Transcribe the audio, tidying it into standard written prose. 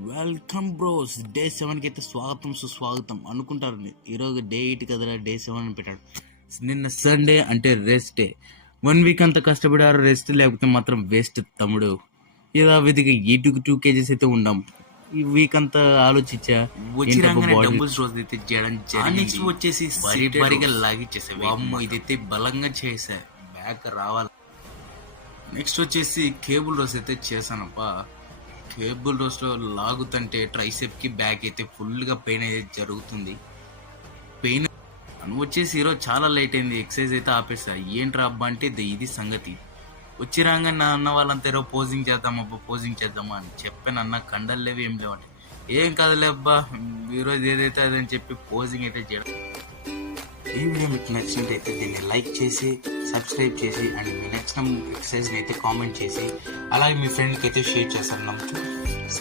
Welcome bros. Day 7కి అయితే స్వాగతం సుస్వాగతం అనుకుంటారు. ఈరోజు డే 8 కదరా, డే 7 అని పెట్టాడు. నిన్న సండే అంటే రెస్ట్ డే. 1 వీక్ అంతా కష్టపడారు, రెస్ట్ లేకపోతే మాత్రం వేస్ట్ తమ్ముడు. యథావిధిగా 2 kgs అయితే ఉండాం. ఈ వీక్ అంతా ఆలోచించా డబుల్స్ రోజు అయితే చేయడం జరిగింది. నెక్స్ట్ వచ్చేసి భారీగా లాగిచ్చేసా. అమ్మో ఇదైతే బలంగా చేసా, బ్యాక్ రావాలి. నెక్స్ట్ వచ్చేసి కేబుల్ రోస్ అయితే చేశానప్పా. కేబుల్ రోస్లో లాగుతుంటే ట్రైసెప్ కి బ్యాక్ అయితే ఫుల్ గా పెయిన్ అయితే జరుగుతుంది. పెయిన్ అని వచ్చేసి ఈరోజు చాలా లేట్ అయింది, ఎక్సర్సైజ్ అయితే ఆపేసా. ఏంట్రా అబ్బా అంటే ఇది సంగతి. వచ్చి రాగా నా అన్న వాళ్ళంతా ఈరోజు పోజింగ్ చేద్దామా అని చెప్పాను. అన్న కండలు లేవు ఏం లేవంటే ఏం కాదులే అబ్బా ఈరోజు ఏదైతే అదని చెప్పి పోజింగ్ అయితే చేయడం. ఈ వీడియో మీకు నచ్చినట్టయితే దీన్ని లైక్ చేసి సబ్స్క్రైబ్ చేసి అండ్ మీ నచ్చిన ఎక్సర్సైజ్ని అయితే కామెంట్ చేసి అలాగే మీ ఫ్రెండ్కి అయితే షేర్ చేస్తాను.